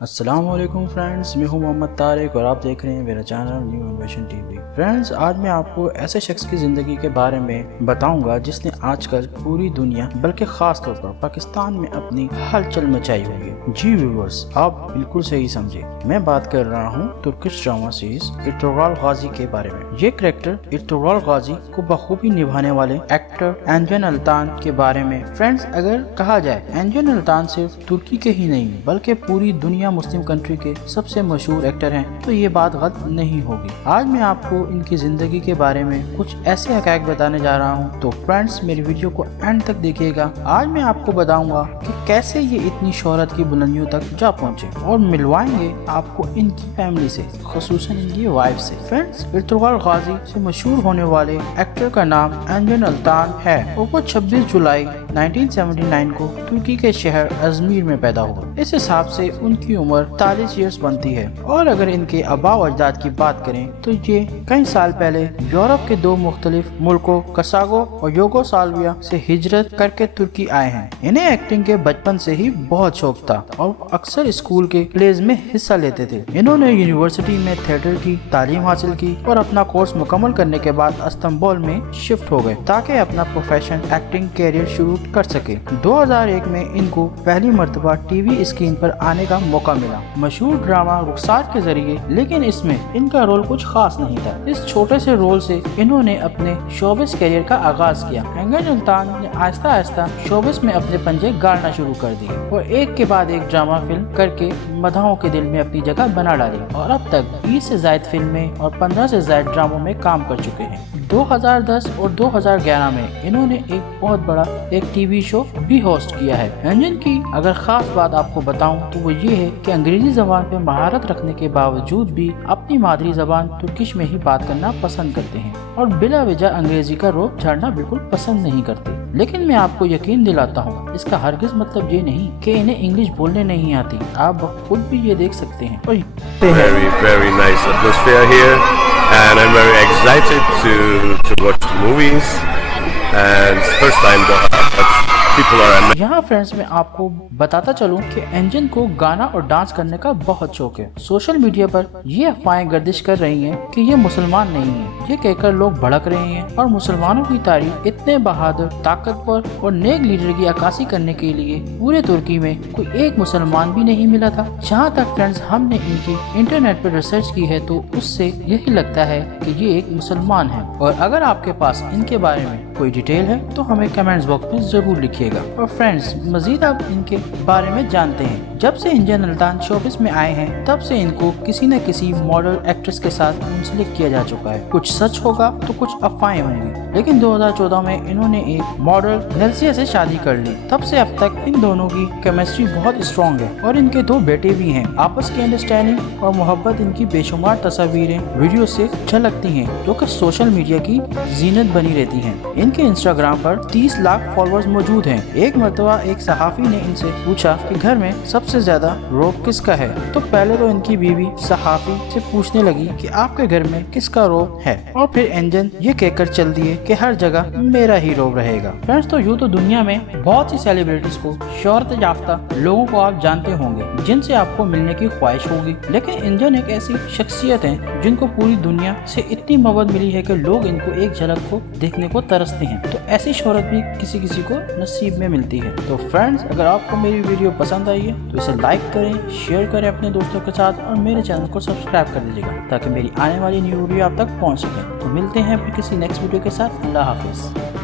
السلام علیکم فرینڈز، میں ہوں محمد طارق اور آپ دیکھ رہے ہیں میرا channel new innovation T V. Friends, آج میں آپ کو ایسے شخص کی زندگی کے بارے میں بتاؤں گا جس نے آج کل پوری دنیا بلکہ خاص طور پر پاکستان میں اپنی ہلچل مچائی ہوئی ہے۔ جی ویورز، آپ بالکل صحیح سمجھے، میں بات کر رہا ہوں Turkish drama series Ertugrul Ghazi کے بارے میں۔ یہ کریکٹر ارطغرل غازی کو بخوبی نبھانے والے ایکٹر انجن التان کے بارے میں۔ فرینڈز، اگر کہا جائے انجن التان صرف ترکی کے ہی نہیں بلکہ پوری دنیا مسلم کنٹری کے سب سے مشہور ایکٹر ہیں تو یہ بات غلط نہیں ہوگی۔ آج میں آپ کو ان کی زندگی کے بارے میں کچھ ایسے حقائق بتانے جا رہا ہوں، تو فرینڈز میری ویڈیو کو اینڈ تک دیکھیے گا۔ آج میں آپ کو بتاؤں گا کہ کیسے یہ اتنی شہرت کی بلندیوں تک جا پہنچے اور ملوائیں گے آپ کو ان کی فیملی سے، خصوصاً ان کی وائف سے۔ فرینڈز، ارطغرل غازی سے مشہور ہونے والے ایکٹر کا نام انجن التان ہے اور وہ 26 جولائی 1979 کو ترکی کے شہر ازمیر میں پیدا ہوا۔ اس حساب سے ان کی عمر 43 ایئرس بنتی ہے، اور اگر ان کے آباء و اجداد کی بات کریں تو یہ کئی سال پہلے یورپ کے دو مختلف ملکوں کاساگو اور یوگوسلاویا سے ہجرت کر کے ترکی آئے ہیں۔ انہیں ایکٹنگ کے بچپن سے ہی بہت شوق تھا اور اکثر اسکول کے پلیز میں حصہ لیتے تھے۔ انہوں نے یونیورسٹی میں تھیٹر کی تعلیم حاصل کی اور اپنا کورس مکمل کرنے کے بعد استنبول میں شفٹ ہو گئے تاکہ اپنا پروفیشن ایکٹنگ کیریئر شروع کر سکے۔ 2001 میں ان کو پہلی مرتبہ ٹی وی اسکرین پر آنے کا موقع ملا، مشہور ڈرامہ رخسار کے ذریعے، لیکن اس میں ان کا رول کچھ خاص نہیں تھا۔ اس چھوٹے سے رول سے انہوں نے اپنے شوبز کیریئر کا آغاز کیا۔ انجن التان نے آہستہ آہستہ شوبز میں اپنے پنجے گاڑنا شروع کر دیے اور ایک کے بعد ایک ڈرامہ فلم کر کے مداحوں کے دل میں اپنی جگہ بنا ڈالی، اور اب تک 20 سے زائد فلمیں اور 15 سے زائد ڈراموں میں کام کر چکے ہیں۔ 2010 اور 2011 میں انہوں نے ایک بہت بڑا ٹی وی شو بھی ہوسٹ کیا ہے۔ انجن کی اگر خاص بات آپ کو بتاؤں تو وہ یہ ہے کہ انگریزی زبان پہ مہارت رکھنے کے باوجود بھی اپنی مادری زبان ترکش میں ہی بات کرنا پسند کرتے ہیں اور بلا وجہ انگریزی کا روپ جھاڑنا بالکل پسند نہیں کرتے۔ لیکن میں آپ کو یقین دلاتا ہوں، اس کا ہرگز مطلب یہ نہیں کہ انہیں انگلش بولنے نہیں آتی۔ آپ خود بھی یہ دیکھ سکتے ہیں۔ Very nice atmosphere here, and I'm very excited to watch the movies, and it's the first time that people are یہاں فرینڈز میں آپ کو بتاتا چلوں کہ انجن کو گانا اور ڈانس کرنے کا بہت شوق ہے۔ سوشل میڈیا پر یہ افواہیں گردش کر رہی ہیں کہ یہ مسلمان نہیں ہیں، یہ کہہ کر لوگ بھڑک رہے ہیں اور مسلمانوں کی تاریخ اتنے بہادر، طاقتور اور نیک لیڈر کی عکاسی کرنے کے لیے پورے ترکی میں کوئی ایک مسلمان بھی نہیں ملا تھا۔ جہاں تک فرینڈز ہم نے ان کی انٹرنیٹ پر ریسرچ کی ہے تو اس سے یہی لگتا ہے کہ یہ ایک مسلمان ہے، اور اگر آپ کے پاس ان کے بارے میں کوئی ڈیٹیل ہے تو ہمیں کمنٹس باکس میں ضرور لکھیے گا۔ اور فرینڈز، مزید آپ ان کے بارے میں جانتے ہیں، جب سے انجن التان شوبز میں آئے ہیں تب سے ان کو کسی نہ کسی ماڈل ایکٹریس کے ساتھ منسلک کیا جا چکا ہے۔ کچھ سچ ہوگا تو کچھ افواہیں ہوں گی، لیکن 2014 میں انہوں نے ایک ماڈل نیلسیا سے شادی کر لی۔ تب سے اب تک ان دونوں کی کیمسٹری بہت اسٹرانگ ہے اور ان کے 2 بیٹے بھی ہیں۔ آپس کی انڈرسٹینڈنگ اور محبت ان کی بے شمار تصاویریں ویڈیو سے جھلکتی ہیں جو کہ سوشل میڈیا کی زینت بنی رہتی ہیں۔ ان کے انسٹاگرام پر 30 لاکھ فالوورز موجود ہیں۔ ایک مرتبہ ایک صحافی نے ان سے پوچھا کہ گھر میں سب سے زیادہ روب کس کا ہے، تو پہلے تو ان کی بیوی صحافی سے پوچھنے لگی کہ آپ کے گھر میں کس کا روب ہے، اور پھر انجن یہ کہہ کر چل دیے کہ ہر جگہ میرا ہی روب رہے گا۔ فرینڈز، تو یوں تو دنیا میں بہت سی سیلیبریٹیز کو، شہرت یافتہ لوگوں کو آپ جانتے ہوں گے جن سے آپ کو ملنے کی خواہش ہوگی، لیکن انجن ایک ایسی شخصیت ہے جن کو پوری دنیا سے اتنی محبت ملی ہے کہ لوگ ان کو ایک جھلک کو دیکھنے کو ترستے ہیں۔ تو ایسی شہرت بھی کسی کسی کو نصیب میں ملتی ہے۔ تو فرینڈز، اگر آپ کو میری ویڈیو پسند آئی ہے تو اسے لائک کریں، شیئر کریں اپنے دوستوں کے ساتھ، اور میرے چینل کو سبسکرائب کر دیجیے گا تاکہ میری آنے والی نیو ویڈیو آپ تک پہنچ سکے۔ تو ملتے ہیں پھر کسی نیکسٹ ویڈیو کے ساتھ۔ اللہ حافظ۔